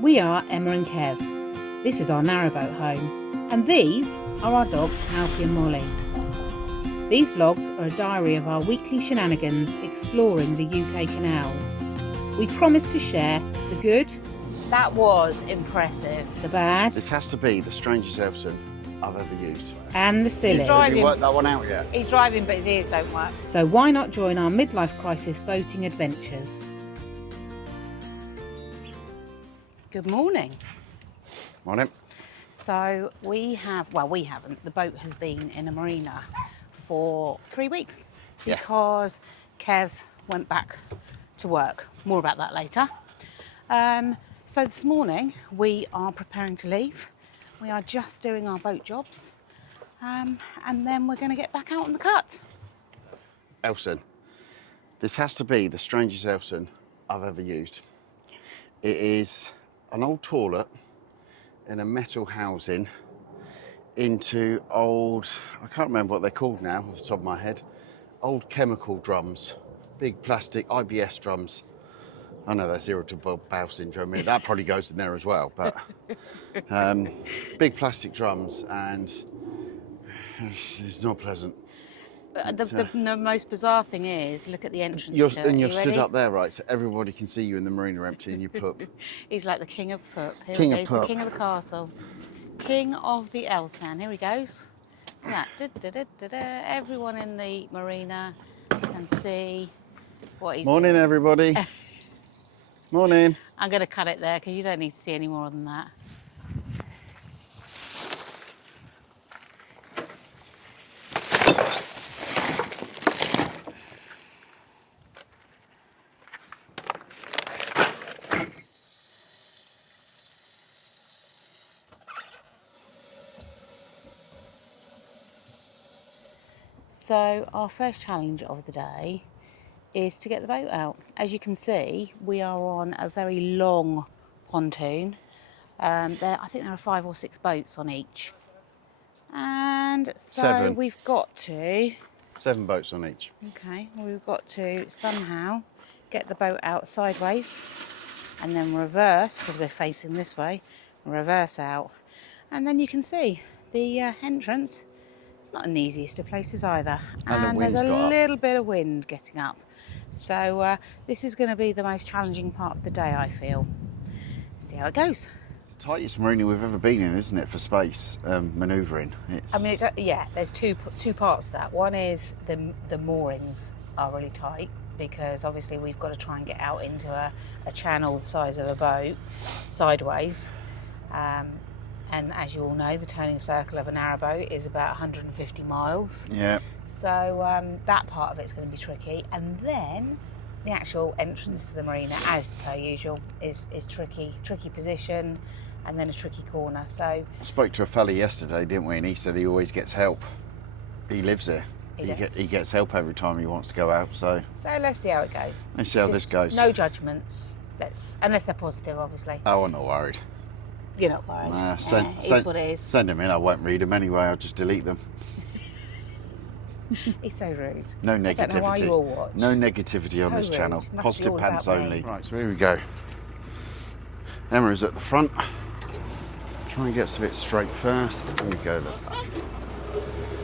We are Emma and Kev. This is our narrowboat home, and these are our dogs Alfie and Molly. These vlogs are a diary of our weekly shenanigans exploring the UK canals. We promise to share the good. That was impressive. The bad. This has to be the strangest Elson I've ever used. And the silly. He's driving. Have you worked that one out yet? He's driving, but his ears don't work. So why not join our midlife crisis boating adventures? Good morning. Morning. So we haven't. The boat has been in a marina for 3 weeks because Kev went back to work. More about that later. So this morning we are preparing to leave. We are just doing our boat jobs and then we're going to get back out on the cut. Elson. This has to be the strangest Elson I've ever used. It is an old toilet in a metal housing into old, I can't remember what they're called now off the top of my head, old chemical drums, big plastic IBS drums. I know that's irritable bowel syndrome, that probably goes in there as well, but big plastic drums, and it's not pleasant. The most bizarre thing is, look at the entrance You're You stood ready? up there, right, so everybody can see you in the marina emptying your poop. He's like the king of poop. Here King he of goes, poop. the king of the castle. King of the Elsan. Here he goes. Look at that. Everyone in the marina can see what he's Morning, doing. everybody. Morning. I'm going to cut it there because you don't need to see any more than that. So our first challenge of the day is to get the boat out. As you can see, we are on a very long pontoon. I think there are 5 or 6 boats on each. And so 7. we've got to... 7 boats on each. Okay, well, we've got to somehow get the boat out sideways and then reverse, because we're facing this way, reverse out. And then you can see the entrance. It's not in the easiest of places either. And the there's wind's a got up. little bit of wind getting up. So this is going to be the most challenging part of the day, I feel. See how it goes. It's the tightest marina we've ever been in, isn't it, for space manoeuvring? I mean, there's two parts to that. One is the moorings are really tight because obviously we've got to try and get out into a channel the size of a boat, sideways. And as you all know, the turning circle of a narrowboat is about 150 miles. Yeah. So that part of it's going to be tricky. And then the actual entrance to the marina, as per usual, is tricky position and then a tricky corner. So I spoke to a fella yesterday, didn't we? And he said he always gets help. He lives here. He gets help every time he wants to go out. So let's see how it goes. let's see how this goes. No judgments. Unless they're positive, obviously. Oh, I'm not worried. You're not worried. Nah, It is what it is. Send them in. I won't read them anyway. I'll just delete them. He's so rude. No I don't know why negativity. you all watch. No negativity on So this rude. channel. Must be Positive all pants about me. only. Right, so here we go. Emma is at the front. Try and get a bit straight first. Here we go.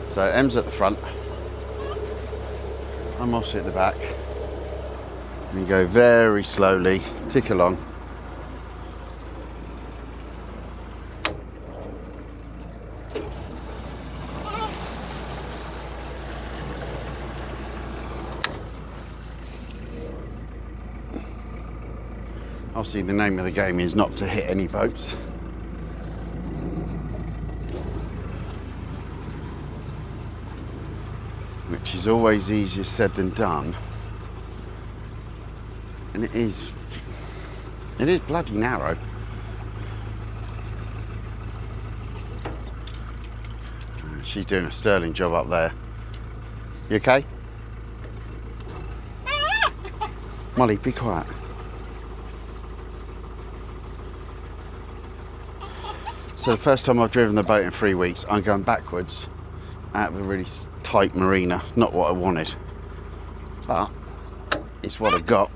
So Em's at the front. I'm obviously at the back. We go very slowly. Tick along. Obviously the name of the game is not to hit any boats. Which is always easier said than done. And it is bloody narrow. She's doing a sterling job up there. You okay? Molly, be quiet. So the first time I've driven the boat in 3 weeks, I'm going backwards out of a really tight marina. Not what I wanted, but it's what I got.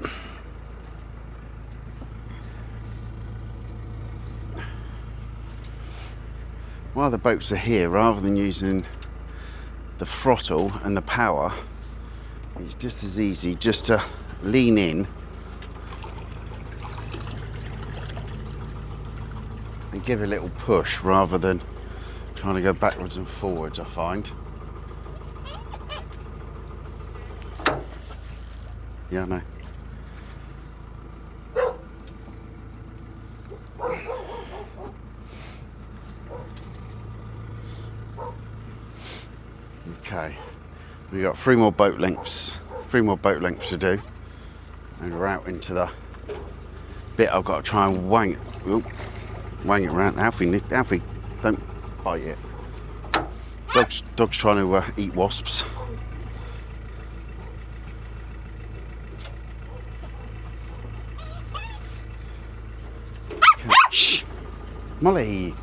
while the boats are here, rather than using the throttle and the power, it's just as easy just to lean in and give a little push rather than trying to go backwards and forwards, I find. Yeah, I know. Okay, we've got 3 more boat lengths to do, and we're out into the bit I've got to try and wang it around. Alfie, don't bite it. Dog's trying to eat wasps. Okay. Shh, Molly.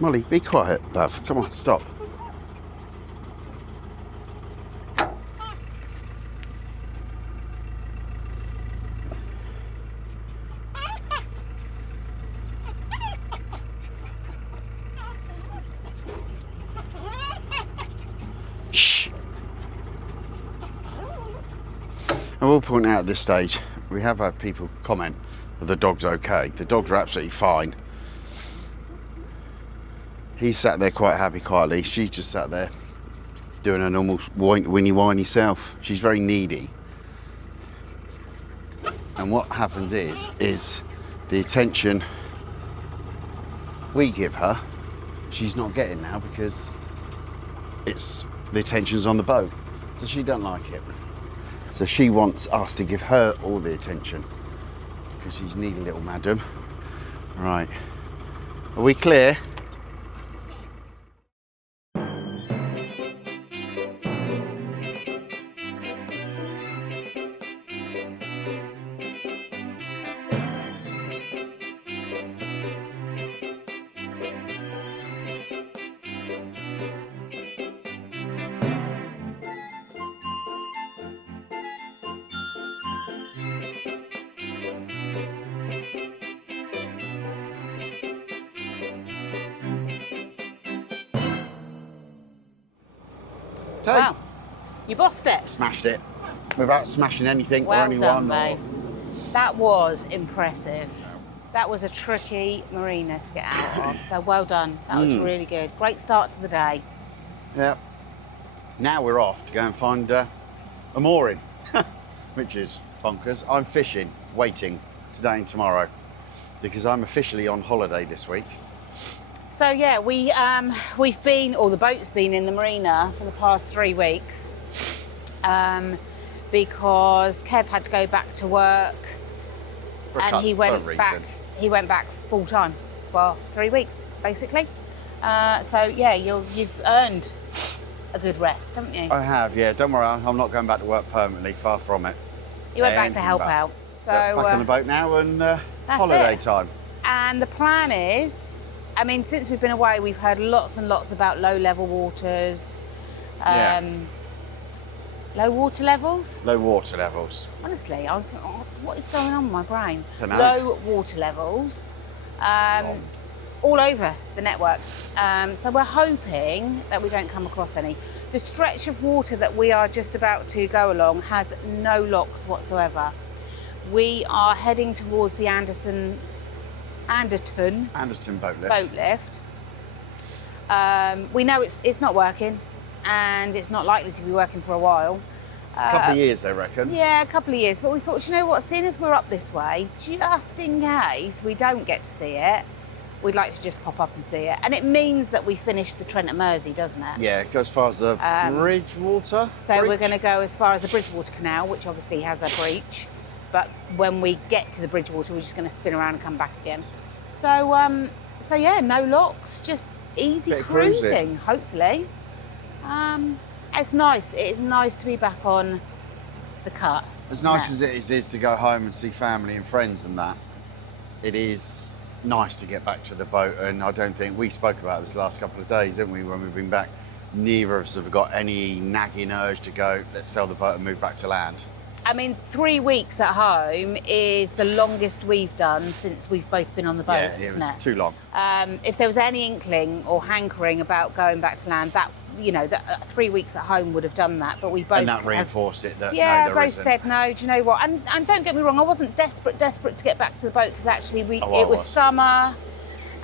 Molly, be quiet, love. Come on, stop. Shh. I will point out at this stage, we have had people comment that the dog's okay. The dogs are absolutely fine. He's sat there quite happy, quietly. She's just sat there doing a normal whiny self. She's very needy. And what happens is the attention we give her, she's not getting now because the attention's on the boat. So she doesn't like it. So she wants us to give her all the attention because she's a needy little madam. Right, are we clear? Okay. Wow, you bossed it. Smashed it without smashing anything or Well anyone. done, babe. That was impressive. That was a tricky marina to get out of, so well done. That was really good. Great start to the day. Yeah. Now we're off to go and find a mooring, which is bonkers. I'm fishing, waiting today and tomorrow because I'm officially on holiday this week. So yeah, we've been, or the boat's been in the marina for the past 3 weeks because Kev had to go back to work and he went back full time. Well, 3 weeks basically. So yeah, you've earned a good rest, haven't you? I have, yeah. Don't worry, I'm not going back to work permanently. Far from it. You went back to help out. So back on the boat now and holiday time. And the plan is, I mean, since we've been away, we've heard lots and lots about low level waters. Low water levels? Low water levels. Honestly, what is going on with my brain? Dunno. Low water levels all over the network. So we're hoping that we don't come across any. The stretch of water that we are just about to go along has no locks whatsoever. We are heading towards the Anderton boat lift. We know it's not working and it's not likely to be working for a while. A couple of years, I reckon. Yeah, a couple of years. But we thought, you know what, seeing as we're up this way, just in case we don't get to see it, we'd like to just pop up and see it. And it means that we finish the Trent and Mersey, doesn't it? Yeah, it goes as far as the Bridgewater. So we're going to go as far as the Bridgewater Canal, which obviously has a breach. But when we get to the Bridgewater, we're just going to spin around and come back again. So, yeah, no locks, just easy Bit of cruising, cruising. hopefully. It's nice. It's nice to be back on the cut. As nice as it is to go home and see family and friends and that, it is nice to get back to the boat. And I don't think we spoke about this the last couple of days, didn't we, when we've been back? Neither of us have got any nagging urge to go, let's sell the boat and move back to land. I mean, 3 weeks at home is the longest we've done since we've both been on the boat, Yeah, isn't it? too long. If there was any inkling or hankering about going back to land, that, you know, that 3 weeks at home would have done that. But we both And that reinforced it. That, yeah, no, there both isn't. said no. Do you know what? And don't get me wrong, I wasn't desperate to get back to the boat because actually Oh, well, it was I was. summer.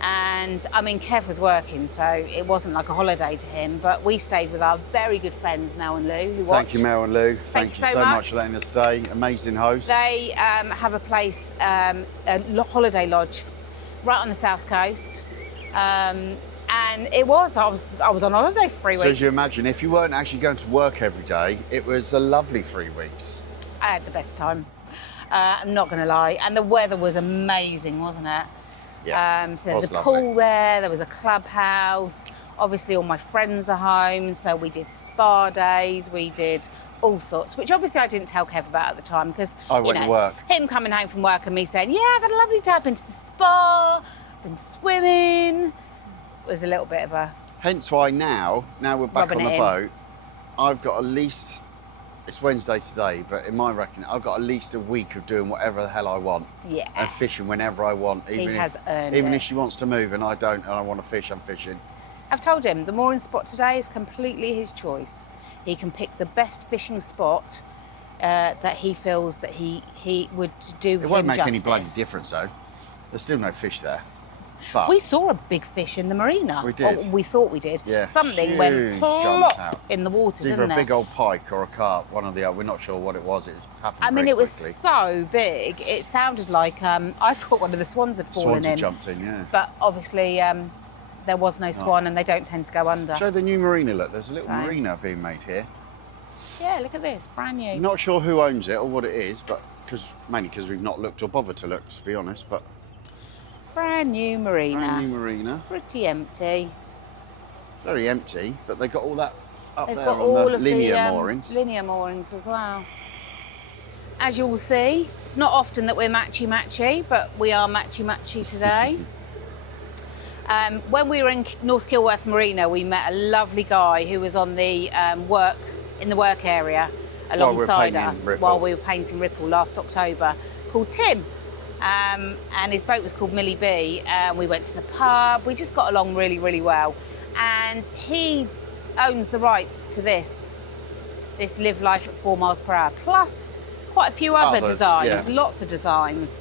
And I mean, Kev was working, so it wasn't like a holiday to him. But we stayed with our very good friends, Mel and Lou, who watched. Thank you, Mel and Lou. Thank Thank you you so so much. much for letting us stay. Amazing hosts. They have a place, holiday lodge, right on the south coast. And it was, I was on holiday for 3 weeks. So as you imagine, if you weren't actually going to work every day, it was a lovely 3 weeks. I had the best time. I'm not going to lie. And the weather was amazing, wasn't it? Yeah, so there was a lovely. pool there was a clubhouse. Obviously, all my friends are home, so we did spa days, we did all sorts, which obviously I didn't tell Kev about at the time because I went to work. Him coming home from work and me saying, "Yeah, I've had a lovely day. I've been to the spa, been swimming." It was a little bit of a Hence why now we're back Rubbing on the it in. boat, I've got at least, it's Wednesday today, but in my reckoning, I've got at least a week of doing whatever the hell I want. yeah. And fishing whenever I want. Even has earned Even it. if she wants to move and I don't and I want to fish, I'm fishing. I've told him the mooring spot today is completely his choice. He can pick the best fishing spot that he feels that he would do him It won't make justice. any bloody difference though. There's still no fish there. But We saw a big fish in the marina. We did. Or we thought we did. Yeah, Something huge went jumped plop out. in the water, it's either didn't a it? big old pike or a carp, one or the other. We're not sure what it was. It happened I mean, very it was quickly. so big. It sounded like I thought one of the swans had fallen Swans had in. jumped in, yeah. But obviously, there was no swan, and they don't tend to go under. Show the new marina, look. There's a little So- marina being made here. Yeah, look at this, brand new. Not sure who owns it or what it is, but mainly because we've not looked or bothered to look, to be honest. But Brand new marina. brand new marina, Pretty empty. very empty, but they got all that up They've there got on all the of linear the moorings. linear moorings as well. As you will see, it's not often that we're matchy-matchy, but we are matchy-matchy today. When we were in North Kilworth Marina, we met a lovely guy who was on the work area alongside painting us Ripple. while we were painting Ripple last October, called Tim. And his boat was called Millie B. We went to the pub. We just got along really, really well. And he owns the rights to this Live Life at 4 miles per hour, plus quite a few other Others, designs, yeah. lots of designs.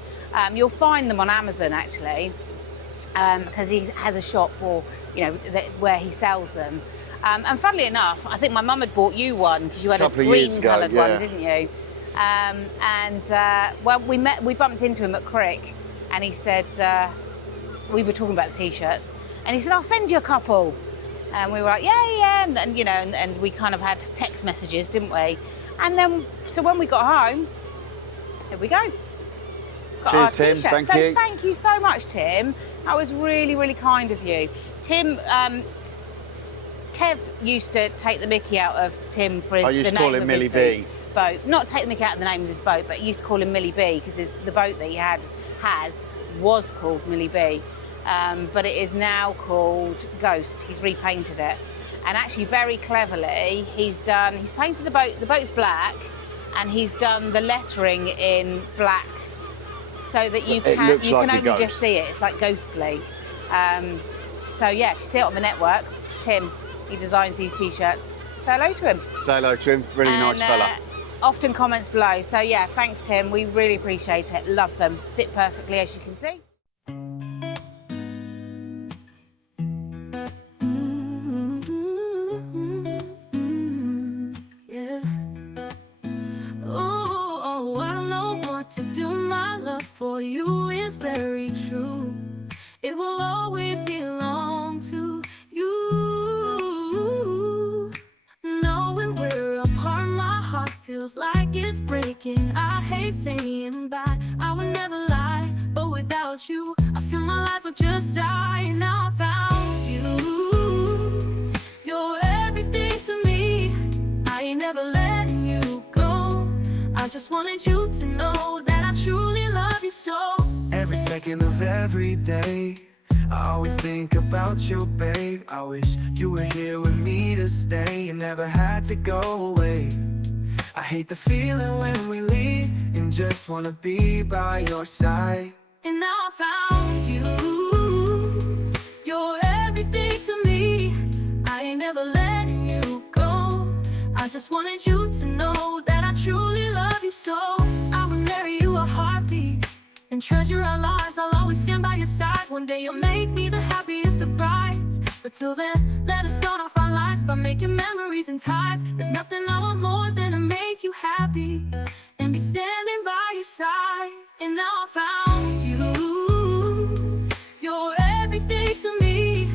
You'll find them on Amazon actually, because he has a shop or where he sells them. And funnily enough, I think my mum had bought you one because you had a Couple of years ago, green-coloured yeah. one, didn't you? Well, we bumped into him at Crick, and he said we were talking about the t-shirts, and he said, "I'll send you a couple." And we were like, yeah, and we kind of had text messages, didn't we? And then, so when we got home, here we go. Got our Cheers, Tim. t-shirts. Thank you. So thank you so much, Tim. That was really, really kind of you. Tim, Kev used to take the mickey out of Tim for I used the to call name him of Millie his B. boat. Not take the mickey out of the name of his boat, but he used to call him Millie B because the boat that he was called Millie B. But it is now called Ghost. He's repainted it. And actually, very cleverly, he's painted the boat. The boat's black, and he's done the lettering in black, so that you It can looks like a only ghost. just see it. It's like ghostly. So yeah, if you see it on the network, it's Tim. He designs these t-shirts. Say hello to him. Say hello to him. Really nice fella. Often comments below. So yeah, thanks Tim. We really appreciate it. Love them. Fit perfectly, as you can see. Yeah. Oh, I don't know what to do. My love for you is very true. It will always belong to you. Knowing we're apart, my heart feels like it's breaking. I hate saying bye. I would never lie, but without you, I feel my life would just die. Now I found you. You're everything to me. thinking of every day. I always think about you, babe. I wish you were here with me to stay and never had to go away. I hate the feeling when we leave and just wanna be by your side. And now I found you. You're everything to me. I ain't never letting you go. I just wanted you to know that I truly love you so. I will marry you a heartbeat and treasure our lives. I'll always stand by your side. One day you'll make me the happiest of brides. But till then, let us start off our lives by making memories and ties. There's nothing I want more than to make you happy and be standing by your side. And now I found you. You're everything to me.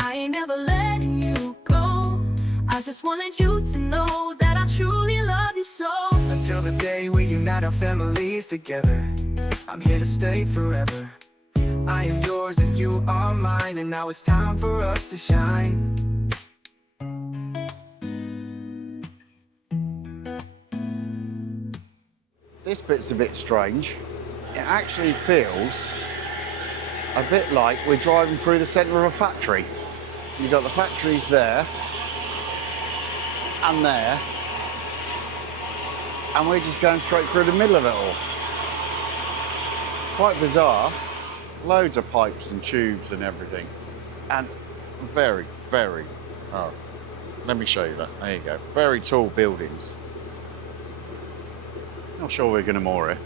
I ain't never letting you go. I just wanted you to know that I truly love you so. Until the day we unite our families together, I'm here to stay forever. I am yours and you are mine, and now it's time for us to shine. This bit's a bit strange. It actually feels a bit like we're driving through the centre of a factory. You've got the factories there and there, and we're just going straight through the middle of it all. Quite bizarre. Loads of pipes and tubes and everything. And very, oh, let me show you that. There you go. Very tall buildings. Not sure we're going to moor it.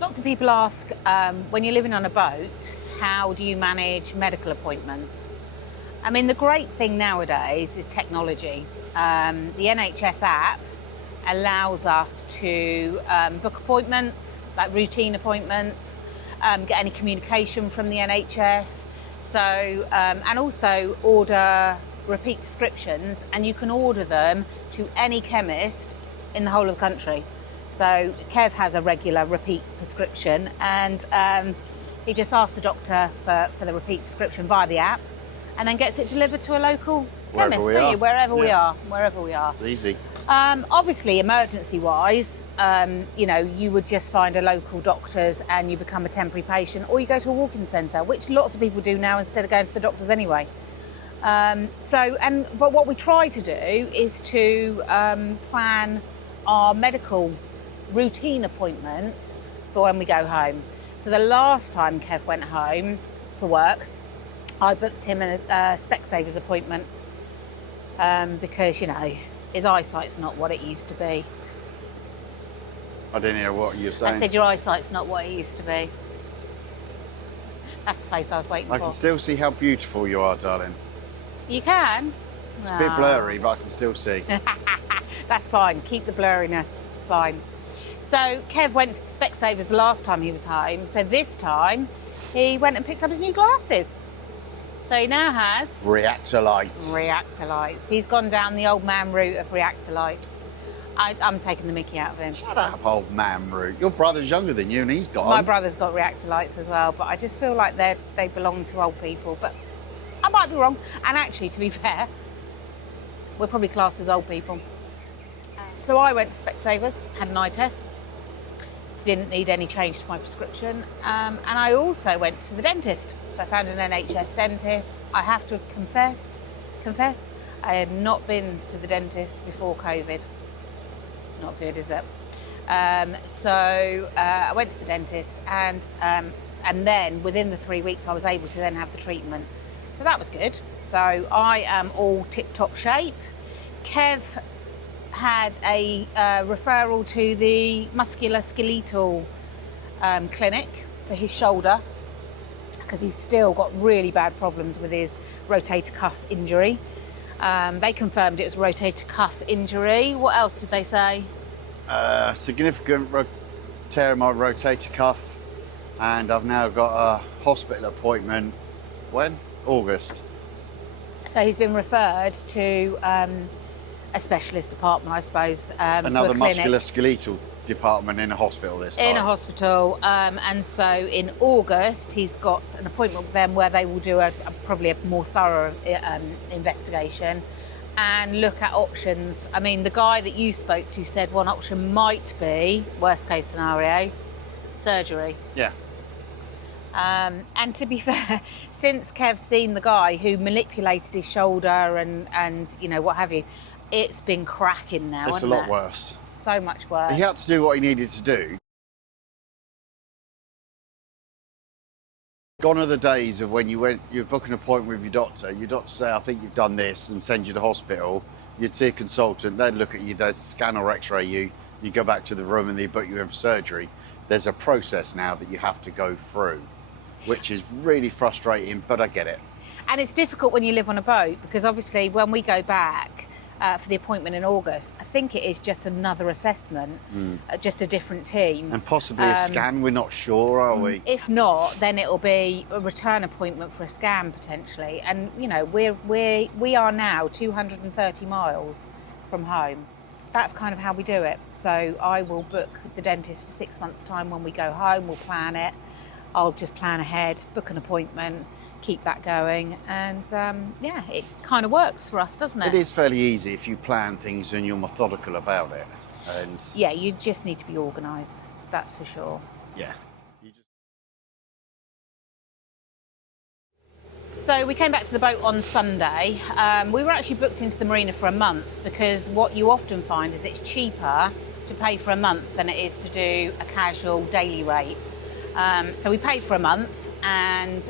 Lots of people ask, when you're living on a boat, how do you manage medical appointments? I mean, the great thing nowadays is technology. The NHS app allows us to book appointments, like routine appointments, get any communication from the NHS, so and also order repeat prescriptions, and you can order them to any chemist in the whole of the country. So Kev has a regular repeat prescription, and he just asks the doctor for the repeat prescription via the app, and then gets it delivered to a local chemist, wherever we are. It's easy. Obviously, emergency-wise, you know, you would just find a local doctor's and you become a temporary patient, or you go to a walk-in centre, which lots of people do now instead of going to the doctors anyway. But what we try to do is to plan our medical routine appointments for when we go home. So the last time Kev went home for work, I booked him a Specsavers appointment because, you know, his eyesight's not what it used to be. I didn't hear what you were saying. I said your eyesight's not what it used to be. That's the face I was waiting for. I can still see how beautiful you are, darling. You can? It's a bit blurry, but I can still see. That's fine. Keep the blurriness. It's fine. So Kev went to the Specsavers the last time he was home. So this time he went and picked up his new glasses. So he now has reactor lights. Reactor lights. He's gone down the old man route of reactor lights. I'm taking the mickey out of him. Shut up, old man route. Your brother's younger than you and he's got My them. brother's got reactor lights as well, but I just feel like they belong to old people. But I might be wrong. And actually, to be fair, we're probably classed as old people. So I went to Specsavers, had an eye test. Didn't need any change to my prescription, and I also went to the dentist. So I found an NHS dentist. I have to confess, I had not been to the dentist before COVID. Not good, is it? So I went to the dentist, and then within the 3 weeks, I was able to then have the treatment. So that was good. So I am all tip-top shape. Kev had a referral to the musculoskeletal clinic for his shoulder because he's still got really bad problems with his rotator cuff injury. They confirmed it was a rotator cuff injury. What else did they say? Significant tear in my rotator cuff, and I've now got a hospital appointment. When? August. So he's been referred to a specialist department, I suppose. Another to a clinic. musculoskeletal department in a hospital this time. In a hospital, and so in August he's got an appointment with them where they will do probably a more thorough investigation, and look at options. I mean, the guy that you spoke to said one option might be, worst case scenario, surgery. Yeah. And to be fair, since Kev's seen the guy who manipulated his shoulder and you know, what have you, it's been cracking now, It's a hasn't lot it? worse. So much worse. He had to do what he needed to do. Gone are the days of when you book an appointment with your doctor say, I think you've done this, and send you to hospital. You'd see a consultant, they'd look at you, they'd scan or x-ray you, you go back to the room and they book you in for surgery. There's a process now that you have to go through, which is really frustrating, but I get it. And it's difficult when you live on a boat, because obviously when we go back for the appointment in August, I think it is just another assessment, just a different team. And possibly a scan, we're not sure, are we? If not, then it'll be a return appointment for a scan potentially. And you know, we are now 230 miles from home. That's kind of how we do it. So I will book the dentist for 6 months' time when we go home. We'll plan it. I'll just plan ahead, book an appointment, keep that going, and yeah, it kind of works for us, doesn't it? It is fairly easy if you plan things and you're methodical about it. And yeah, you just need to be organised, that's for sure. yeah. So we came back to the boat on Sunday. We were actually booked into the marina for a month, because what you often find is it's cheaper to pay for a month than it is to do a casual daily rate. So we paid for a month, and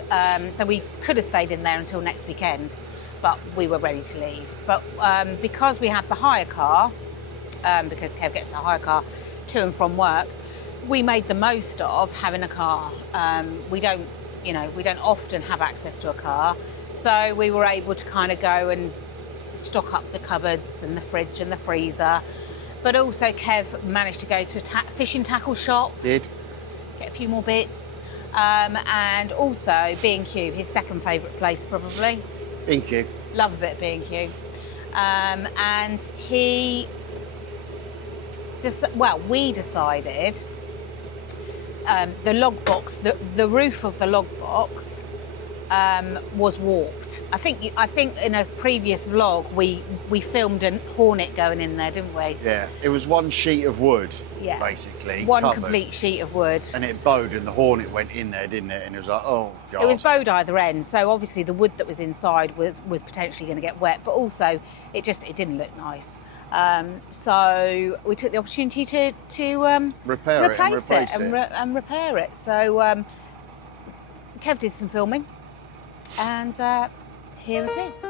so we could have stayed in there until next weekend, but we were ready to leave. But because we had the hire car, because Kev gets a hire car to and from work, we made the most of having a car. We don't often have access to a car, so we were able to kind of go and stock up the cupboards and the fridge and the freezer. But also Kev managed to go to a fishing tackle shop. Did. Get a few more bits. And also B&Q, his second favourite place probably. B&Q. Love a bit of B&Q. And we decided the log box, the roof of the log box was warped. I think in a previous vlog we filmed a hornet going in there, didn't we? Yeah, it was one sheet of wood, Yeah. basically. One covered. complete sheet of wood. And it bowed and the hornet went in there, didn't it? And it was like, oh God. It was bowed either end, so obviously the wood that was inside was potentially going to get wet, but also it didn't look nice. So we took the opportunity to replace it and repair it. So Kev did some filming, and here it is.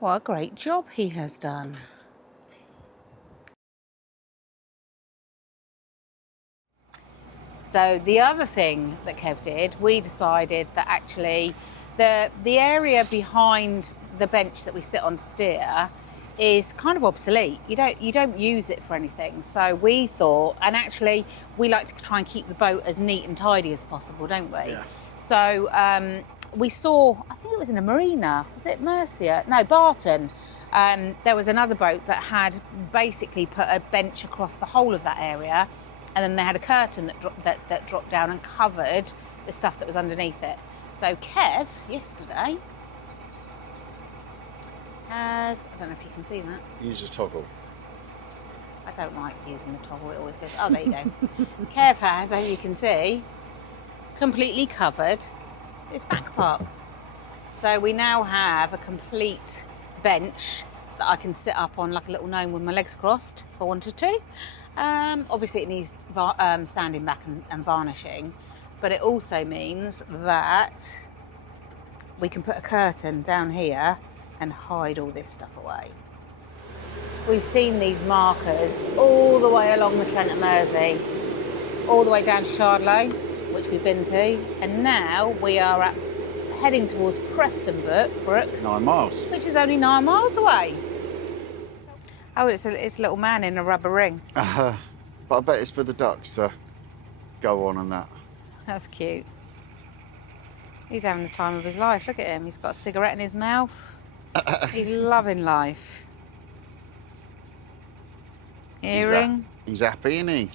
What a great job he has done. So the other thing that Kev did, we decided that actually the area behind the bench that we sit on to steer is kind of obsolete. You don't use it for anything. So we thought, and actually we like to try and keep the boat as neat and tidy as possible, don't we? Yeah. So we saw, I think it was in a marina, was it Mercia? No, Barton. There was another boat that had basically put a bench across the whole of that area, and then they had a curtain that dropped down and covered the stuff that was underneath it. So Kev, yesterday, I don't know if you can see that. Use a toggle. I don't like using the toggle, it always goes, oh, there you go. Kev has, as you can see, completely covered its back part. So we now have a complete bench that I can sit up on like a little gnome with my legs crossed if I wanted to. Obviously it needs sanding back and varnishing, but it also means that we can put a curtain down here and hide all this stuff away. We've seen these markers all the way along the Trent and Mersey, all the way down to Shardlow, which we've been to, and now we are heading towards Prestonbrook, 9 miles. which is only 9 miles away. Oh, it's a little man in a rubber ring. But I bet it's for the ducks to go on and that. That's cute. He's having the time of his life. Look at him. He's got a cigarette in his mouth. He's loving life. Earring. He's happy, isn't he?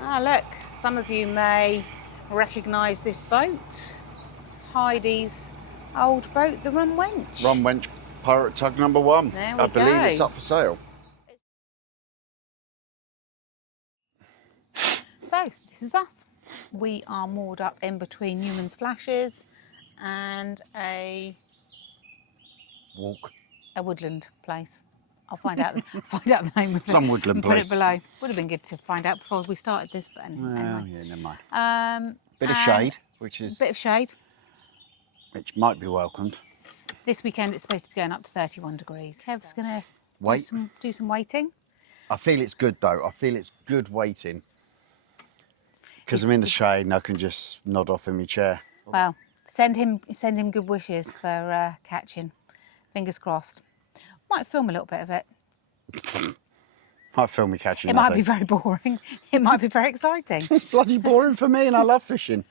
Ah, look. Some of you may recognise this boat. It's Heidi's old boat, the Rum Wench. Rum Wench Pirate Tug number 1. There we I believe go. it's up for sale. So, this is us. We are moored up in between Newman's Flashes and a woodland place. I'll find out the name of it. Some woodland and place. Put it below. Would have been good to find out before we started this, but anyway. Well, yeah, never mind. Bit of And shade, which is Bit of shade. which might be welcomed. This weekend it's supposed to be going up to 31 degrees. Kev's going to Wait. do some waiting. I feel it's good though. I feel it's good waiting because I'm in the shade and I can just nod off in my chair. Well, send him good wishes for catching. Fingers crossed. Might film a little bit of it. Might film me catching. It might be very boring. It might be very exciting. It's bloody boring for me, and I love fishing.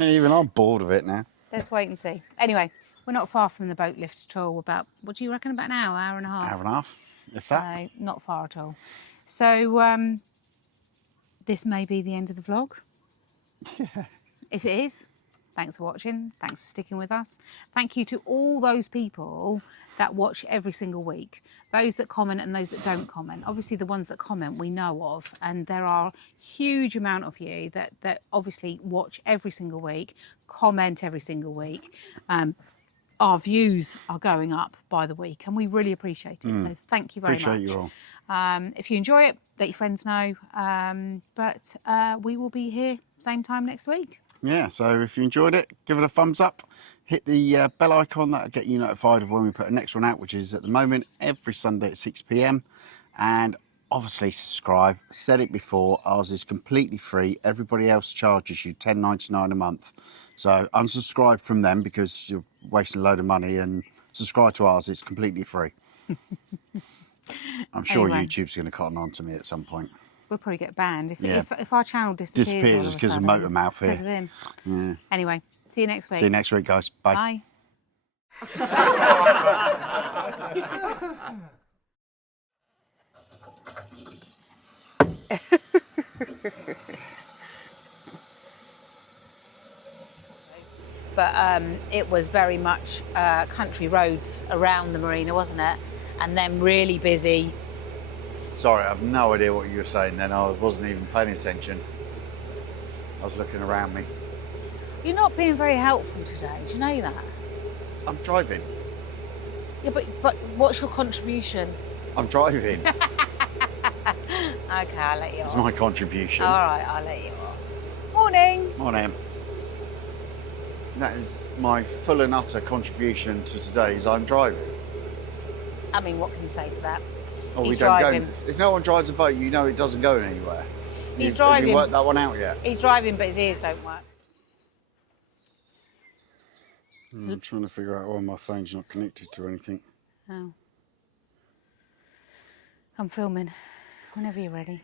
Even I'm bored of it now. Let's wait and see. Anyway, we're not far from the boat lift at all. About, what do you reckon, about an hour and a half? Hour and a half, if that. No, not far at all. So this may be the end of the vlog. Yeah. If it is, thanks for watching. Thanks for sticking with us. Thank you to all those people that watch every single week. Those that comment and those that don't comment. Obviously the ones that comment we know of, and there are a huge amount of you that obviously watch every single week, comment every single week. Our views are going up by the week and we really appreciate it. So thank you very much. Appreciate you all. If you enjoy it, let your friends know. But we will be here same time next week. Yeah, so if you enjoyed it, give it a thumbs up. Hit the bell icon, that'll get you notified of when we put the next one out, which is at the moment every Sunday at 6 p.m. And obviously subscribe. I said it before, ours is completely free. Everybody else charges you $10.99 a month. So unsubscribe from them because you're wasting a load of money, and subscribe to ours, it's completely free. I'm sure Anyway. YouTube's going to cotton on to me at some point. We'll probably get banned Yeah. if our channel disappears all of a because of sudden. motor mouth Because here. of him. Yeah. Anyway, see you next week. See you next week, guys. Bye. But it was very much country roads around the marina, wasn't it? And then really busy. Sorry, I have no idea what you were saying then. I wasn't even paying attention. I was looking around me. You're not being very helpful today, do you know that? I'm driving. Yeah, but what's your contribution? I'm driving. Okay, I'll let you It's off. my contribution. All right, I'll let you off. Morning. Morning. That is my full and utter contribution to today is I'm driving. I mean, what can you say to that? Or He's we don't driving. go. If no one drives a boat, you know it doesn't go anywhere. He's Have driving. you worked that one out yet? He's driving, but his ears don't work. I'm trying to figure out why my phone's not connected to anything. Oh. I'm filming whenever you're ready.